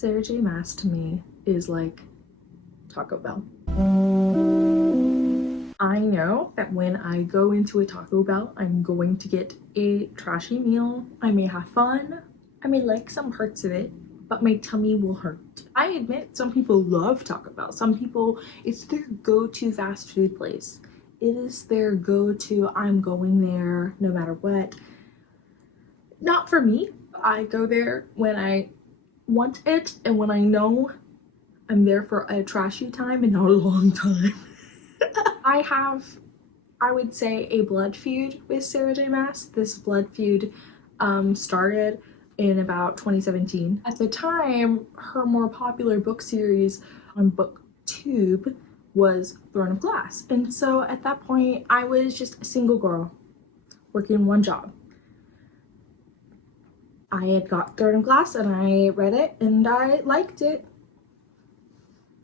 Sarah J Maas to me is like Taco Bell. I know that when I go into a Taco Bell, I'm going to get a trashy meal. I may have fun, I may like some parts of it, but my tummy will hurt. I admit some people love Taco Bell. Some people, it's their go-to fast food place. It is their go-to, I'm going there no matter what. Not for me. I go there when I want it and when I know I'm there for a trashy time and not a long time. I have, I would say, a blood feud with Sarah J Maas. This blood feud started in about 2017. At the time, her more popular book series on BookTube was Throne of Glass. And so at that point, I was just a single girl working one job. I had got Throne of Glass and I read it and I liked it.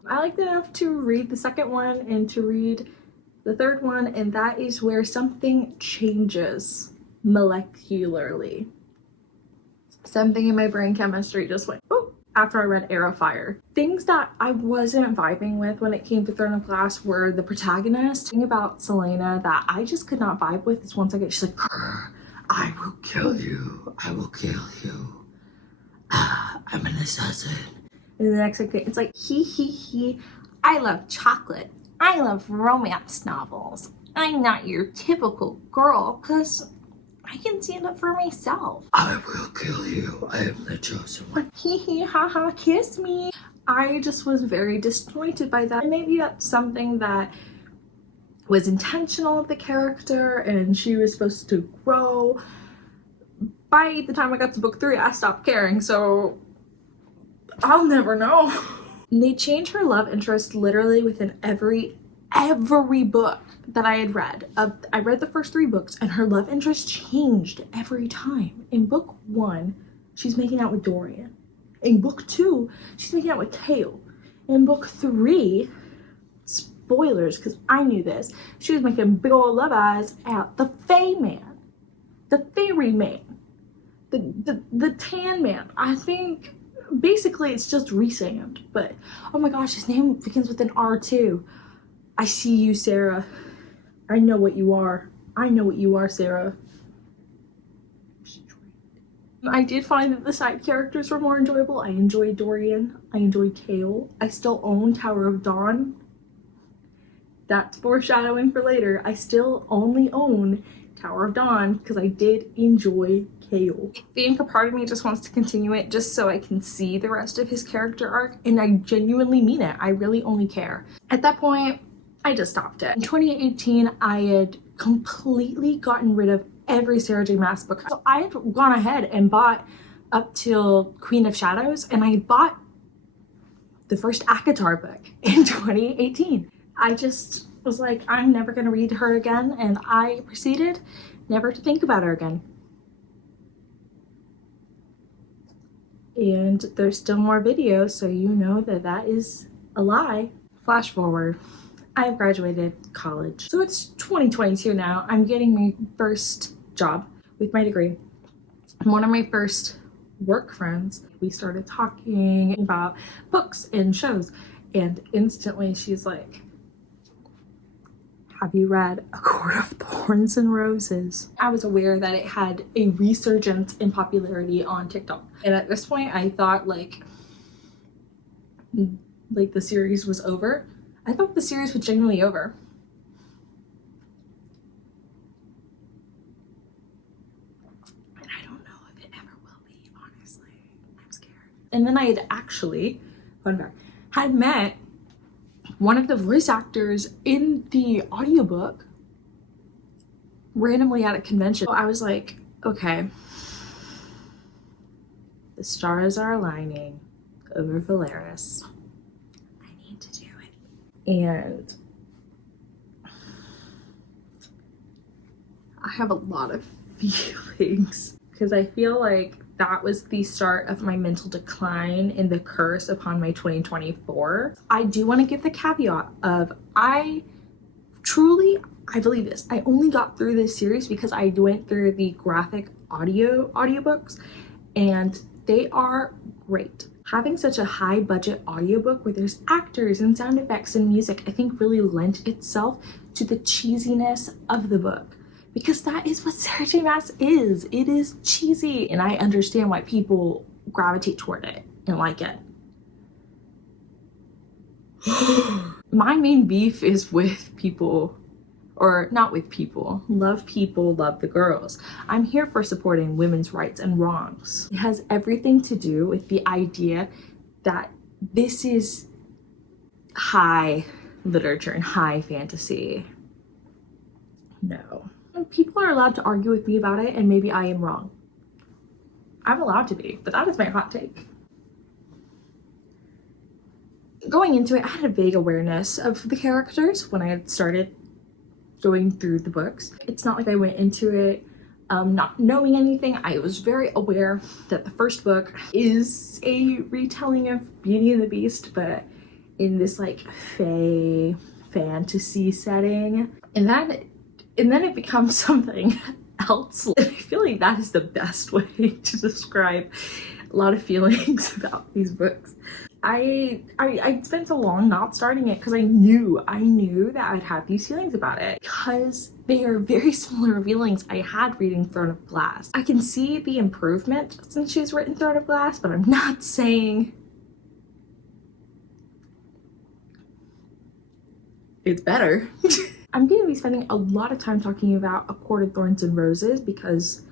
I liked it enough to read the second one and to read the third one, and that is where something changes molecularly. Something in my brain chemistry just went, oh, after I read Arrow Fire. Things that I wasn't vibing with when it came to Throne of Glass were the protagonist. The thing about Selena that I just could not vibe with is once I get, she's like, I will kill you. I will kill you. I'm an assassin. And the next thing, it's like, he. I love chocolate. I love romance novels. I'm not your typical girl because I can stand up for myself. I will kill you. I am the chosen one. Ha, kiss me. I just was very disappointed by that. And maybe that's something that was intentional of the character and she was supposed to grow. By the time I got to book 3, I stopped caring, so I'll never know. They changed her love interest literally within every book that I had read. I read the first 3 books and her love interest changed every time. In book 1, she's making out with Dorian. In book 2, she's making out with Kale. In book 3, spoilers, because I knew this, she was making big old love eyes at the Fae man, the fairy man, the tan man. I think basically it's just Resand, but oh my gosh, his name begins with an R too. I see you, Sarah. I know what you are. I know what you are, Sarah. I did find that the side characters were more enjoyable. I enjoyed Dorian. I enjoyed Kale. I still own Tower of Dawn. That's foreshadowing for later. I still only own Tower of Dawn because I did enjoy Kale. I think a part of me just wants to continue it just so I can see the rest of his character arc, and I genuinely mean it. I really only care. At that point, I just stopped it. In 2018, I had completely gotten rid of every Sarah J Maas book. So I had gone ahead and bought up till Queen of Shadows, and I bought the first ACOTAR book in 2018. I just was like, I'm never gonna read her again, and I proceeded never to think about her again. And there's still more videos, so you know that that is a lie. Flash forward, I've graduated college. So it's 2022 now. I'm getting my first job with my degree. One of my first work friends, we started talking about books and shows, and instantly she's like, have you read A Court of Thorns and Roses? I was aware that it had a resurgence in popularity on TikTok. And at this point, I thought like the series was over. I thought the series was genuinely over. And I don't know if it ever will be, honestly. I'm scared. And then I had actually, fun fact, had met one of the voice actors in the audiobook randomly at a convention. So I was like, okay, the stars are aligning over Valeris. I need to do it. And I have a lot of feelings because I feel like that was the start of my mental decline and the curse upon my 2024. I do want to give the caveat of I believe this. I only got through this series because I went through the graphic audiobooks and they are great. Having such a high budget audiobook where there's actors and sound effects and music, I think really lent itself to the cheesiness of the book. Because that is what Sarah J Maas is. It is cheesy, and I understand why people gravitate toward it and like it. My main beef is with people, or not with people, love the girls. I'm here for supporting women's rights and wrongs. It has everything to do with the idea that this is high literature and high fantasy. No. People are allowed to argue with me about it, and maybe I am wrong. I'm allowed to be, but that is my hot take. Going into it, I had a vague awareness of the characters when I had started going through the books. It's not like I went into it not knowing anything. I was very aware that the first book is a retelling of Beauty and the Beast, but in this like fae fantasy setting. And then it becomes something else. I feel like that is the best way to describe a lot of feelings about these books. I spent so long not starting it because I knew that I'd have these feelings about it, because they are very similar feelings I had reading Throne of Glass. I can see the improvement since she's written Throne of Glass, but I'm not saying it's better. I'm going to be spending a lot of time talking about A Court of Thorns and Roses because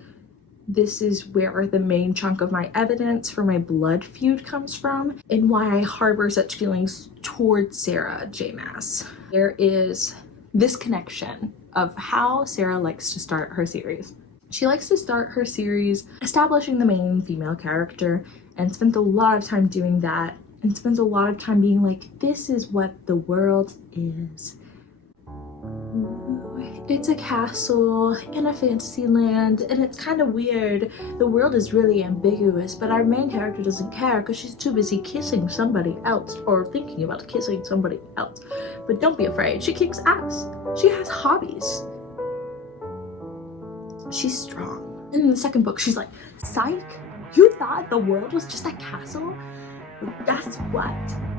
this is where the main chunk of my evidence for my blood feud comes from, and why I harbor such feelings towards Sarah J Maas. There is this connection of how Sarah likes to start her series. She likes to start her series establishing the main female character, and spends a lot of time doing that, and spends a lot of time being like, this is what the world is. It's a castle in a fantasy land, and it's kind of weird. The world is really ambiguous, but our main character doesn't care because she's too busy kissing somebody else or thinking about kissing somebody else. But don't be afraid, she kicks ass. She has hobbies. She's strong. And in the second book, she's like, psych, you thought the world was just a castle? Guess what?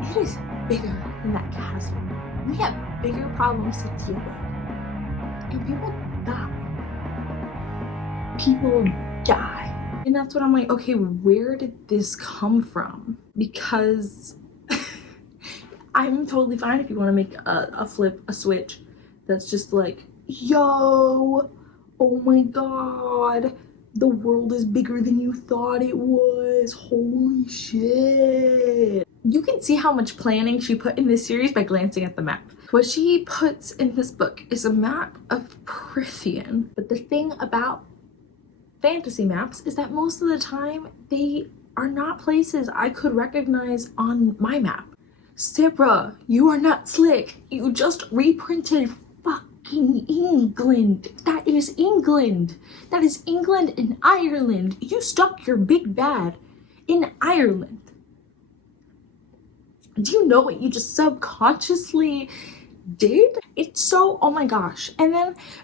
It is bigger than that castle. We have bigger problems to deal with. And people die. People die. And that's what I'm like, okay, where did this come from? Because I'm totally fine if you want to make a switch that's just like, yo, oh my god, the world is bigger than you thought it was. Holy shit. You can see how much planning she put in this series by glancing at the map. What she puts in this book is a map of Prithian. But the thing about fantasy maps is that most of the time they are not places I could recognize on my map. Sarah, you are not slick. You just reprinted fucking England. That is England. That is England and Ireland. You stuck your big bad in Ireland. Do you know what you just subconsciously did? It's so, oh my gosh. And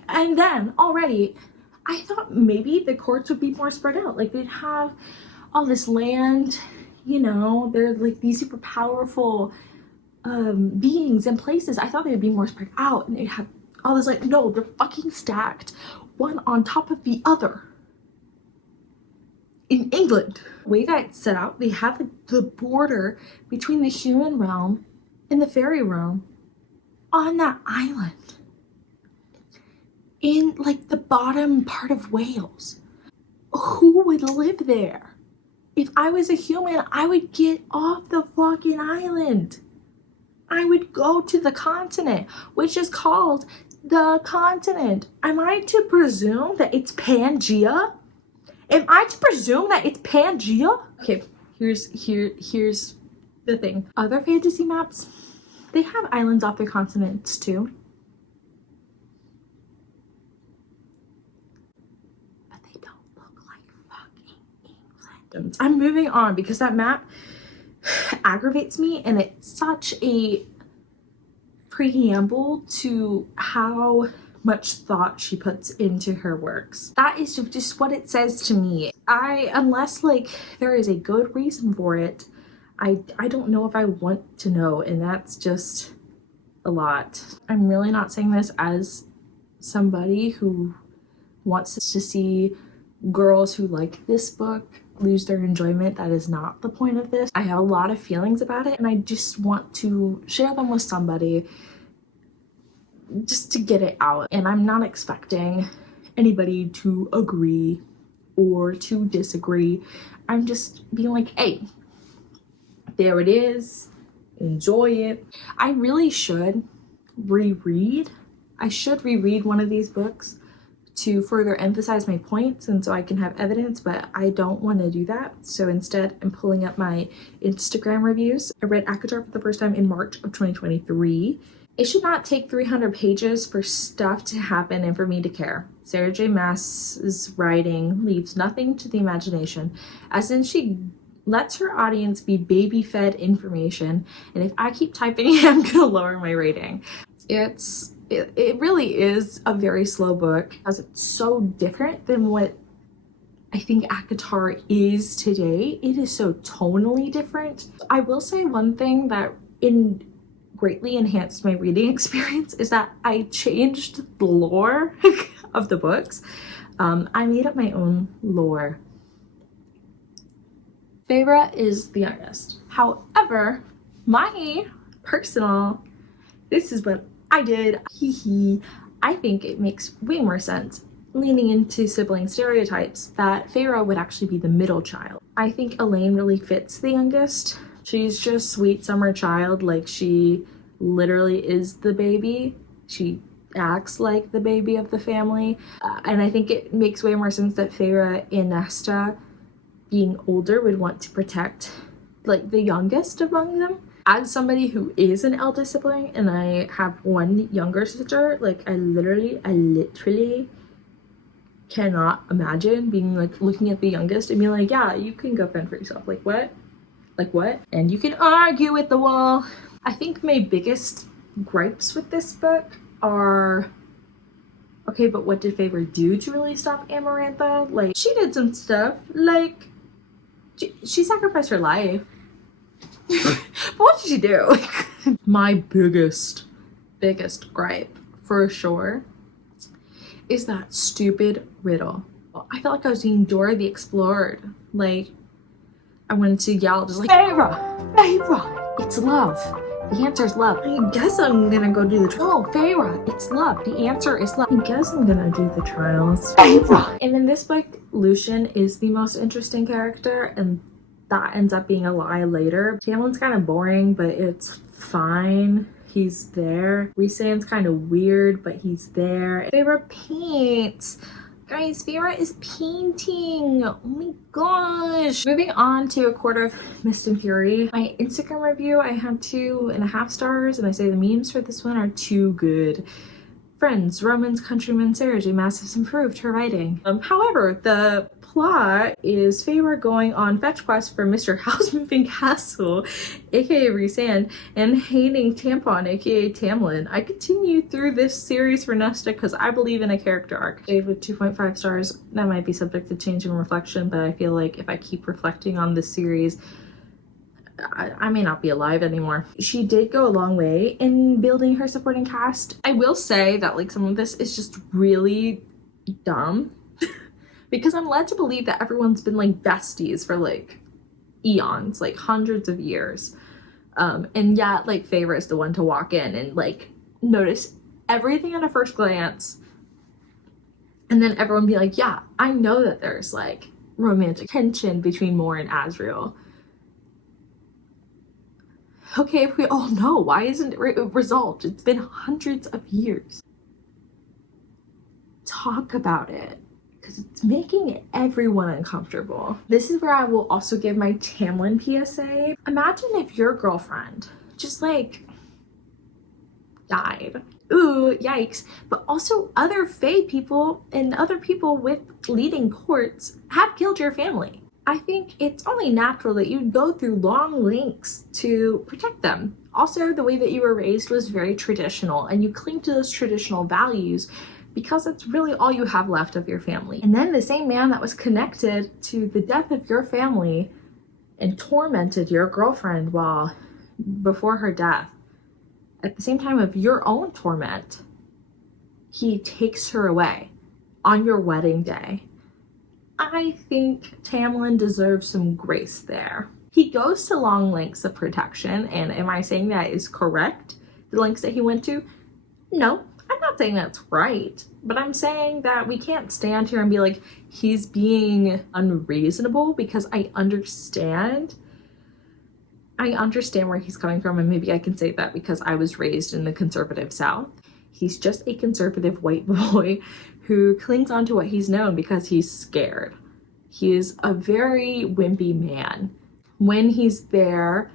then already I thought maybe the courts would be more spread out. Like they'd have all this land, you know, they're like these super powerful beings and places. I thought they'd be more spread out, and they'd have all this, like, no, they're fucking stacked one on top of the other. In England, the way that it's set out, they have the border between the human realm and the fairy realm on that island. In like the bottom part of Wales. Who would live there? If I was a human, I would get off the fucking island. I would go to the continent, which is called the continent. Am I to presume that it's Pangea? Am I to presume that it's Pangea? Okay, here's the thing. Other fantasy maps, they have islands off their continents too. But they don't look like fucking England. I'm moving on because that map aggravates me, and it's such a preamble to how much thought she puts into her works. That is just what it says to me. Unless like there is a good reason for it, I don't know if I want to know, and that's just a lot. I'm really not saying this as somebody who wants to see girls who like this book lose their enjoyment. That is not the point of this. I have a lot of feelings about it, and I just want to share them with somebody just to get it out. And I'm not expecting anybody to agree or to disagree. I'm just being like, hey, there it is, enjoy it. I really should reread. I should reread one of these books to further emphasize my points and so I can have evidence, but I don't want to do that. So instead, I'm pulling up my Instagram reviews. I read ACOTAR for the first time in March of 2023. It should not take 300 pages for stuff to happen and for me to care. Sarah J. Maas's writing leaves nothing to the imagination, as in she lets her audience be baby-fed information, and if I keep typing I'm gonna lower my rating. It really is a very slow book because it's so different than what I think ACOTAR is today. It is so tonally different. I will say one thing that greatly enhanced my reading experience is that I changed the lore of the books. I made up my own lore. Feyre is the youngest. However, this is what I did. I think it makes way more sense, leaning into sibling stereotypes, that Feyre would actually be the middle child. I think Elaine really fits the youngest. She's just sweet summer child, like she literally is the baby. She acts like the baby of the family. And I think it makes way more sense that Feyre and Nesta, being older, would want to protect like the youngest among them. As somebody who is an eldest sibling and I have one younger sister, like I literally cannot imagine being like looking at the youngest and being like, yeah, you can go fend for yourself. Like what? Like what? And you can argue with the wall. I think my biggest gripes with this book are, okay, but what did Feyre do to really stop Amarantha? Like, she did some stuff, like she sacrificed her life. But what did she do? My biggest gripe for sure is that stupid riddle. I felt like I was being Dora the Explorer. Like, I wanted to yell just like, Feyre, it's love. The answer is love. I guess I'm gonna go do the trial. No, Feyre, it's love. The answer is love. I guess I'm gonna do the trials. Feyre. And in this book, Lucian is the most interesting character, and that ends up being a lie later. Tamlin's kind of boring, but it's fine. He's there. Rhysand's kind of weird, but he's there. Feyre paints. Guys, Feyre is painting. Oh my gosh. Moving on to A Court of Mist and Fury. My Instagram review, I have 2.5 stars, and I say the memes for this one are too good. Friends, Romans, countrymen, Sarah J. Maas has improved her writing. However, the plot is Feyre going on fetch quest for Mr. House Moving Castle, aka Rhysand, and hating Tampon, aka Tamlin. I continue through this series for Nesta because I believe in a character arc. Gave with 2.5 stars. That might be subject to change and reflection, but I feel like if I keep reflecting on this series, I may not be alive anymore. She did go a long way in building her supporting cast. I will say that like some of this is just really dumb because I'm led to believe that everyone's been like besties for like eons, like hundreds of years. And yeah, like Feyre is the one to walk in and like notice everything at a first glance. And then everyone be like, yeah, I know that there's like romantic tension between Mor and Asriel. Okay, we all know, why isn't it resolved? It's been hundreds of years. Talk about it, because it's making everyone uncomfortable. This is where I will also give my Tamlin PSA. Imagine if your girlfriend just like died. Ooh, yikes. But also other Fae people and other people with leading courts have killed your family. I think it's only natural that you go through long lengths to protect them. Also, the way that you were raised was very traditional, and you cling to those traditional values because it's really all you have left of your family. And then the same man that was connected to the death of your family and tormented your girlfriend before her death, at the same time of your own torment, he takes her away on your wedding day. I think Tamlin deserves some grace there. He goes to long lengths of protection, and am I saying that is correct? The lengths that he went to? No, I'm not saying that's right, but I'm saying that we can't stand here and be like, he's being unreasonable, because I understand where he's coming from, and maybe I can say that because I was raised in the conservative South. He's just a conservative white boy who clings on to what he's known because he's scared. He is a very wimpy man. When he's there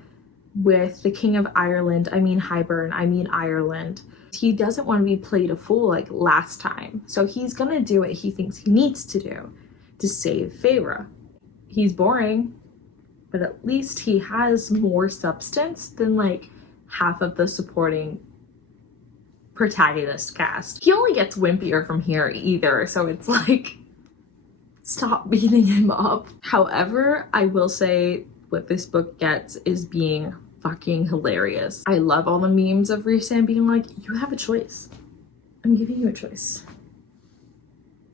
with the King of Ireland, Ireland, he doesn't want to be played a fool like last time. So he's gonna do what he thinks he needs to do to save Feyre. He's boring, but at least he has more substance than like half of the supporting protagonist cast. He only gets wimpier from here either, so it's like, stop beating him up. However, I will say what this book gets is being fucking hilarious. I love all the memes of Rhysand being like, you have a choice. I'm giving you a choice.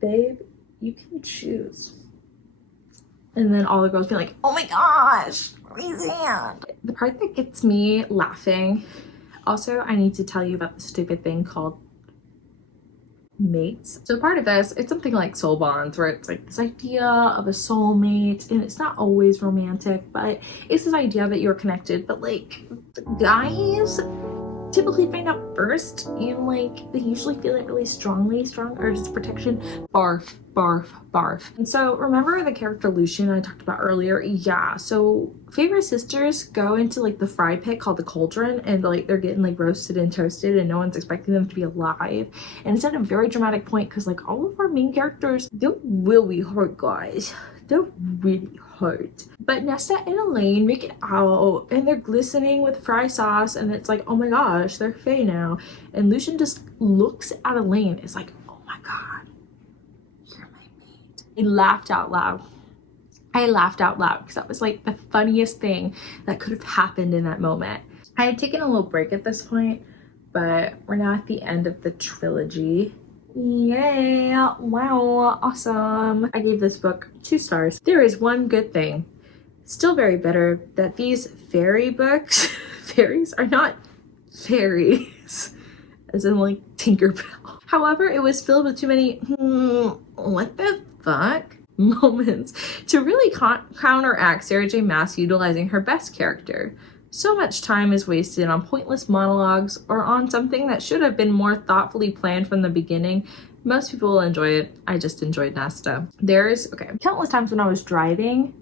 Babe, you can choose. And then all the girls be like, oh my gosh, Rhysand. The part that gets me laughing, also, I need to tell you about the stupid thing called mates. So part of this, it's something like soul bonds, where it's like this idea of a soulmate, and it's not always romantic, but it's this idea that you're connected. But like, the guys typically find out first, and like they usually feel it really strong urges of protection. Barf, barf, barf. And so remember the character Lucien I talked about earlier? Yeah, so Feyre's sisters go into like the fry pit called the cauldron, and like they're getting like roasted and toasted, and no one's expecting them to be alive. And it's at a very dramatic point because like all of our main characters, they're really hurt, guys. They're really hurt. But Nesta and Elaine make it out, and they're glistening with fry sauce, and it's like, oh my gosh, they're Fae now. And Lucien just looks at Elaine. It's like, oh my god, you're my mate. I laughed out loud. Because that was like the funniest thing that could have happened in that moment. I had taken a little break at this point, but we're now at the end of the trilogy. Yay! Wow, awesome. I gave this book 2 stars. There is one good thing. Still very bitter that these fairy books, fairies are not fairies, as in like Tinkerbell. However, it was filled with too many what the fuck moments to really counteract Sarah J. Maas utilizing her best character. So much time is wasted on pointless monologues or on something that should have been more thoughtfully planned from the beginning. Most people will enjoy it. I just enjoyed Nesta. There's, countless times when I was driving,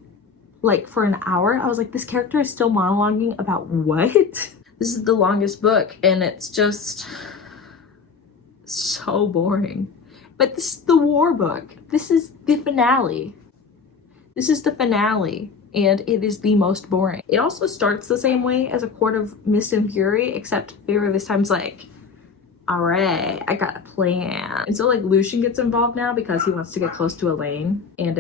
like for an hour, I was like, this character is still monologuing about what? This is the longest book, and it's just so boring. But this is the war book. This is the finale. And it is the most boring. It also starts the same way as A Court of Mist and Fury, except Feyre this time's like, all right, I got a plan. And so like Lucien gets involved now because he wants to get close to Elaine, and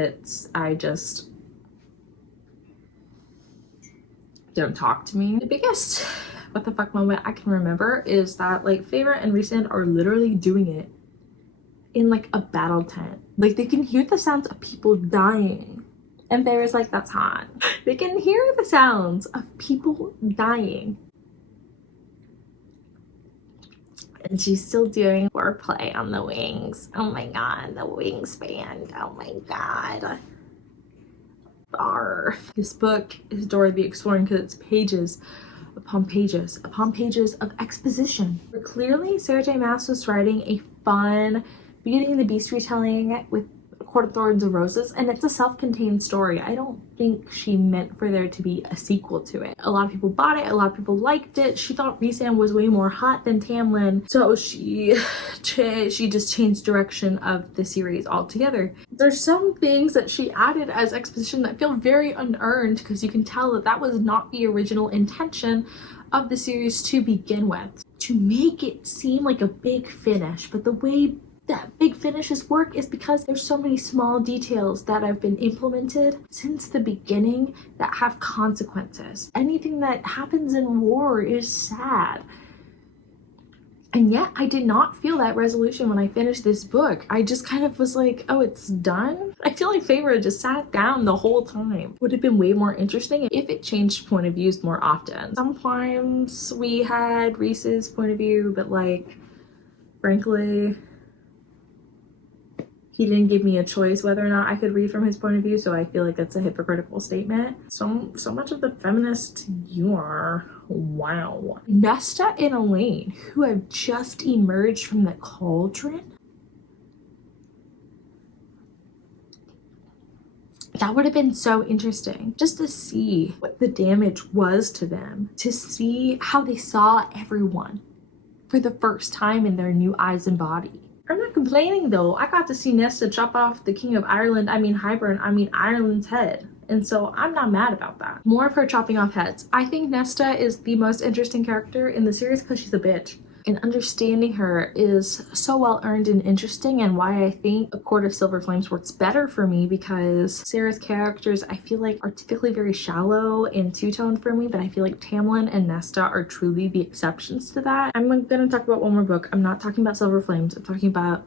don't talk to me. The biggest what the fuck moment I can remember is that like Feyre and Rhysand are literally doing it in like a battle tent. Like they can hear the sounds of people dying. And Feyre's like, that's hot. They can hear the sounds of people dying. And she's still doing foreplay on the wings. Oh my god, the wings band. Oh my god. Barf. This book is Dora the Explorer because it's pages upon pages of exposition. But clearly, Sarah J. Maas was writing a fun Beauty and the Beast retelling with Court of Thorns and Roses, and it's a self-contained story. I don't think she meant for there to be a sequel to it. A lot of people bought it, a lot of people liked it. She thought Rhysand was way more hot than Tamlin, so she just changed direction of the series altogether. There's some things that she added as exposition that feel very unearned, because you can tell that that was not the original intention of the series to begin with. To make it seem like a big finish, but the way that Big Finish's work is because there's so many small details that have been implemented since the beginning that have consequences. Anything that happens in war is sad. And yet I did not feel that resolution when I finished this book. I just kind of was like, oh, it's done? I feel like Feyre just sat down the whole time. Would have been way more interesting if it changed point of views more often. Sometimes we had Rhys's point of view, but like, frankly, he didn't give me a choice whether or not I could read from his point of view, so I feel like that's a hypocritical statement. So much of the feminist you are. Wow. Nesta and Elaine, who have just emerged from the cauldron. That would have been so interesting, just to see what the damage was to them, to see how they saw everyone for the first time in their new eyes and body. I'm not complaining though. I got to see Nesta chop off the King of Ireland, Ireland's head. And so I'm not mad about that. More of her chopping off heads. I think Nesta is the most interesting character in the series because she's a bitch. And understanding her is so well earned and interesting, and why I think A Court of Silver Flames works better for me, because Sarah's characters I feel like are typically very shallow and two-toned for me, but I feel like Tamlin and Nesta are truly the exceptions to that. I'm gonna talk about one more book. I'm not talking about Silver Flames. I'm talking about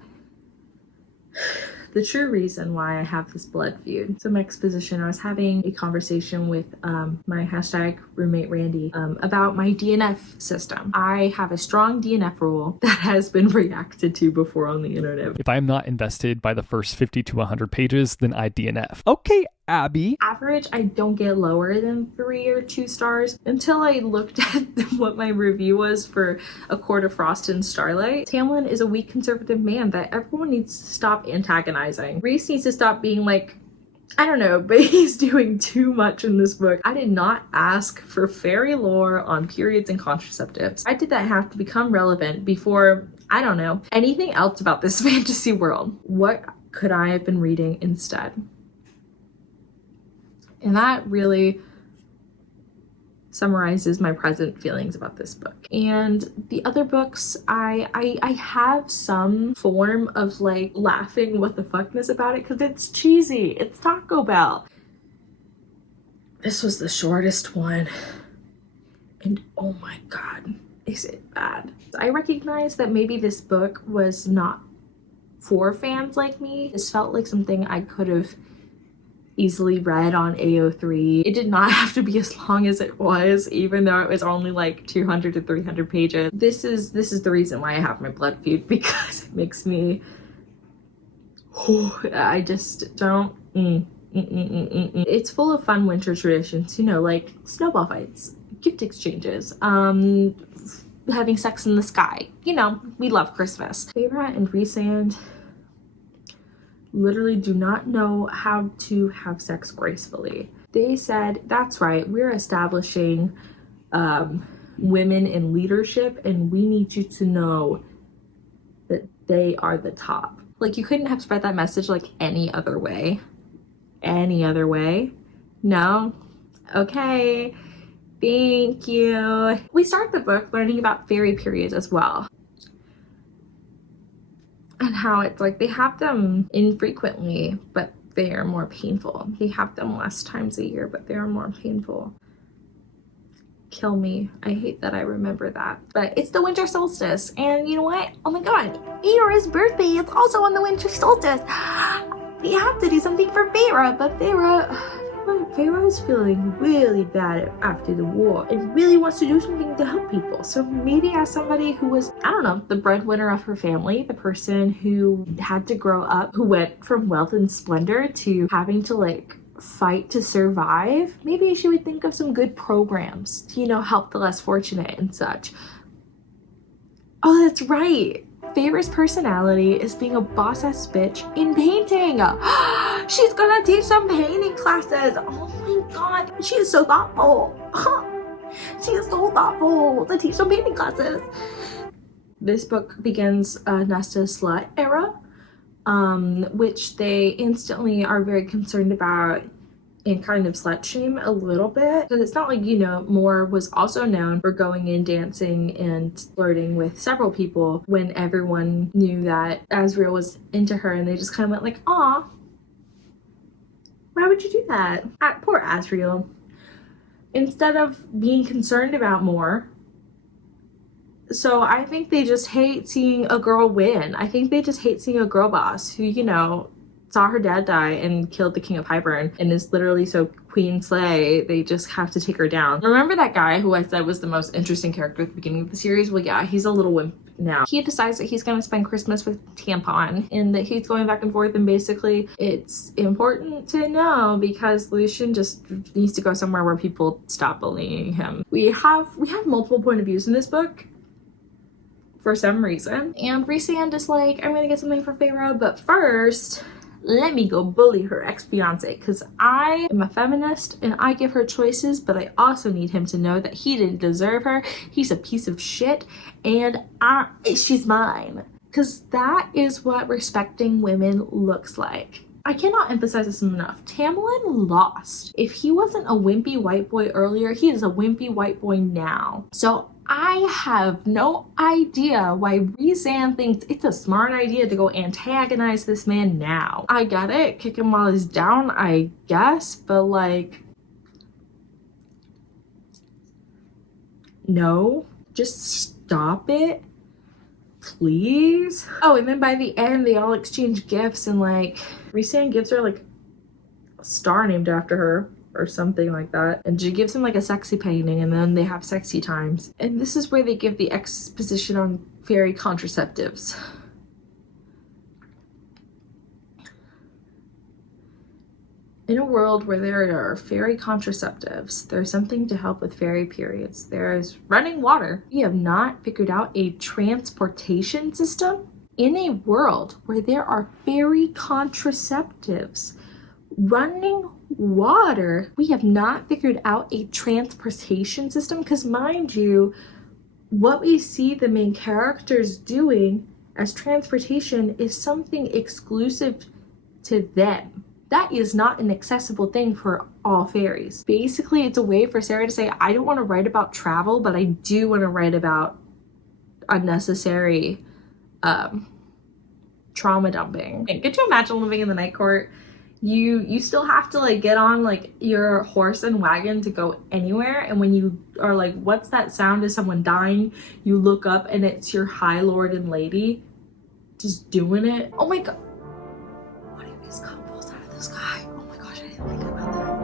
the true reason why I have this blood feud. Some exposition. I was having a conversation with my hashtag roommate Randy about my DNF system. I have a strong DNF rule that has been reacted to before on the internet. If I'm not invested by the first 50 to 100 pages, then I DNF. Okay, Abby. Average, I don't get lower than 3 or 2 stars until I looked at what my review was for A Court of Frost and Starlight. Tamlin is a weak conservative man that everyone needs to stop antagonizing. Rhys needs to stop being like, I don't know, but he's doing too much in this book. I did not ask for fairy lore on periods and contraceptives. Why did that have to become relevant before, I don't know, anything else about this fantasy world? What could I have been reading instead? And that really summarizes my present feelings about this book. And the other books, I have some form of like laughing what the fuckness about it because it's cheesy. It's Taco Bell. This was the shortest one. And oh my god, is it bad? I recognize that maybe this book was not for fans like me. This felt like something I could have easily read on AO3. It did not have to be as long as it was, even though it was only like 200 to 300 pages. This is the reason why I have my blood feud, because it makes me I just don't It's full of fun winter traditions, you know, like snowball fights, gift exchanges, having sex in the sky. You know, we love Christmas. Feyre and Rhysand literally do not know how to have sex gracefully. They said, that's right, we're establishing women in leadership, and we need you to know that they are the top. Like, you couldn't have spread that message like any other way. Any other way? No? Okay. Thank you. We start the book learning about fairy periods as well. And how it's like they have them infrequently, but they are more painful. They have them less times a year, but they are more painful. Kill me. I hate that I remember that. But it's the winter solstice, and you know what? Oh my god, Feyre's birthday is also on the winter solstice. We have to do something for Feyre, but Feyre is feeling really bad after the war and really wants to do something to help people. So maybe as somebody who was, I don't know, the breadwinner of her family, the person who had to grow up, who went from wealth and splendor to having to like fight to survive, maybe she would think of some good programs to, you know, help the less fortunate and such. Oh, that's right. Feyre's personality is being a boss-ass bitch in painting. She's gonna teach some painting classes. Oh my god, she is so thoughtful. She is so thoughtful to teach some painting classes. This book begins Nesta's slut era, which they instantly are very concerned about and kind of slut shame a little bit, because it's not like, you know, Moore was also known for going in dancing and flirting with several people when everyone knew that Asriel was into her, and they just kind of went like, aw, why would you do that? Poor Asriel. Instead of being concerned about Moore. So I think they just hate seeing a girl win. I think they just hate seeing a girl boss who, you know, saw her dad die and killed the King of Hybern and is literally so Queen Slay, they just have to take her down. Remember that guy who I said was the most interesting character at the beginning of the series? Well, yeah, he's a little wimp now. He decides that he's going to spend Christmas with Tampon and that he's going back and forth, and basically it's important to know because Lucian just needs to go somewhere where people stop bullying him. We have multiple point of views in this book for some reason, and Rhysand is like, I'm gonna get something for Feyre, but first let me go bully her ex-fiance, because I am a feminist and I give her choices, but I also need him to know that he didn't deserve her. He's a piece of shit and she's mine, because that is what respecting women looks like. I cannot emphasize this enough. Tamlin lost. If he wasn't a wimpy white boy earlier, he is a wimpy white boy now. So I have no idea why Rhysand thinks it's a smart idea to go antagonize this man now. I get it, kick him while he's down, I guess, but like, no, just stop it, please. Oh, and then by the end, they all exchange gifts, and like, Rhysand gives her like a star named after her or something like that, and she gives him like a sexy painting, and then they have sexy times. And this is where they give the exposition on fairy contraceptives. In a world where there are fairy contraceptives, there's something to help with fairy periods. There is running water. We have not figured out a transportation system in a world where there are fairy contraceptives. Running water. We have not figured out a transportation system, because mind you, what we see the main characters doing as transportation is something exclusive to them. That is not an accessible thing for all fairies. Basically, it's a way for Sarah to say, I don't want to write about travel, but I do want to write about unnecessary trauma dumping. Could you imagine living in the Night Court? You still have to like get on like your horse and wagon to go anywhere, and when you are like, what's that sound? Is someone dying? You look up and it's your High Lord and Lady just doing it. Oh my god, what if his cup falls out of the sky? Oh my gosh, I didn't think about that.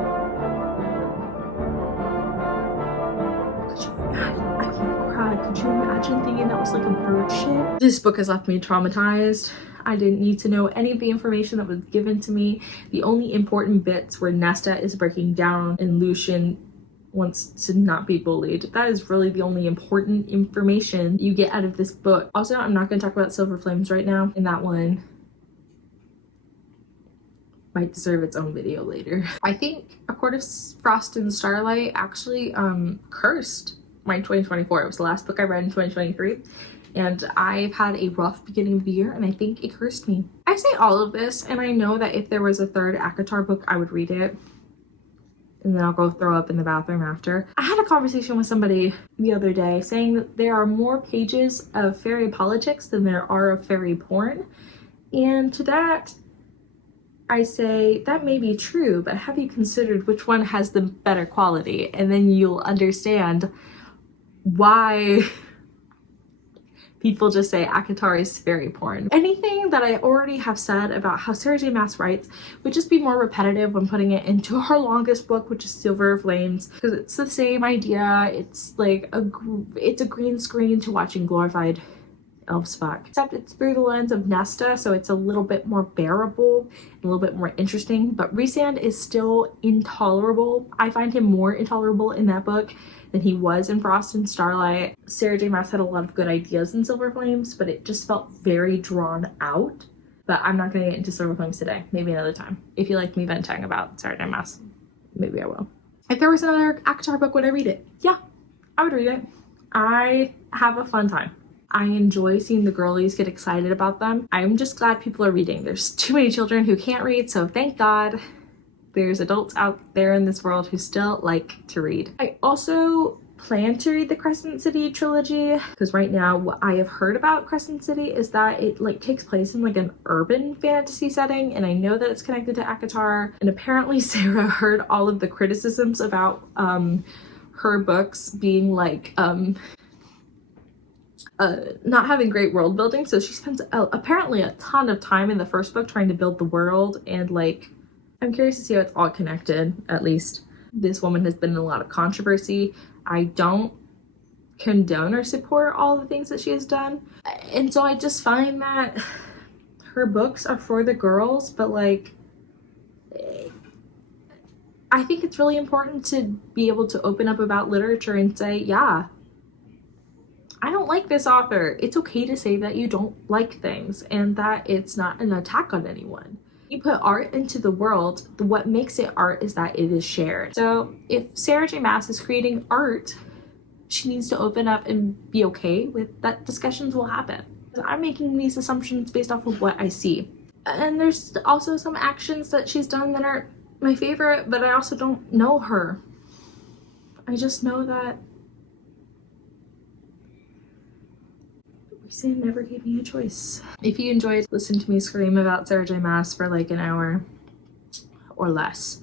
Could you imagine? I want to cry. Could you imagine thinking that was like a bird shit? This book has left me traumatized. I didn't need to know any of the information that was given to me. The only important bits where Nesta is breaking down and Lucian wants to not be bullied. That is really the only important information you get out of this book. Also, I'm not going to talk about Silver Flames right now, and that one might deserve its own video later. I think A Court of Frost and Starlight actually cursed my 2024. It was the last book I read in 2023. And I've had a rough beginning of the year, and I think it cursed me. I say all of this, and I know that if there was a third ACOTAR book, I would read it. And then I'll go throw up in the bathroom after. I had a conversation with somebody the other day saying that there are more pages of fairy politics than there are of fairy porn. And to that, I say, that may be true, but have you considered which one has the better quality? And then you'll understand why people just say ACOTAR is fairy porn. Anything that I already have said about how Sarah J Maas writes would just be more repetitive when putting it into her longest book, which is Silver Flames, because it's the same idea. It's like it's a green screen to watching glorified elves fuck, except it's through the lens of Nesta, so it's a little bit more bearable and a little bit more interesting. But Rhysand is still intolerable. I find him more intolerable in that book than he was in Frost and Starlight. Sarah J Maas had a lot of good ideas in Silver Flames, but it just felt very drawn out. But I'm not going to get into Silver Flames today. Maybe another time. If you like me venting about Sarah J Maas, maybe I will. If there was another ACOTAR book, would I read it? Yeah, I would read it. I have a fun time. I enjoy seeing the girlies get excited about them. I'm just glad people are reading. There's too many children who can't read, so thank God there's adults out there in this world who still like to read. I also plan to read the Crescent City trilogy because right now what I have heard about Crescent City is that it like takes place in like an urban fantasy setting, and I know that it's connected to ACOTAR, and apparently Sarah heard all of the criticisms about her books being like not having great world building, so she spends apparently a ton of time in the first book trying to build the world, and like I'm curious to see how it's all connected. At least this woman has been in a lot of controversy. I don't condone or support all the things that she has done, and so I just find that her books are for the girls, but like I think it's really important to be able to open up about literature and say, yeah, I don't like this author. It's okay to say that you don't like things and that it's not an attack on anyone. You put art into the world, what makes it art is that it is shared. So if Sarah J. Maas is creating art, she needs to open up and be okay with that. Discussions will happen. I'm making these assumptions based off of what I see. And there's also some actions that she's done that aren't my favorite, but I also don't know her. I just know that Sam never gave me a choice. If you enjoyed listening to me scream about Sarah J. Maas for like an hour or less,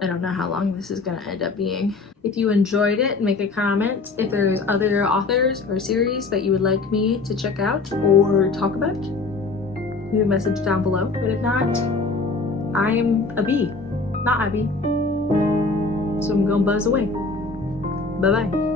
I don't know how long this is gonna end up being. If you enjoyed it, make a comment. If there's other authors or series that you would like me to check out or talk about, leave a message down below. But if not, I'm a bee, not Abby. So I'm gonna buzz away. Bye-bye.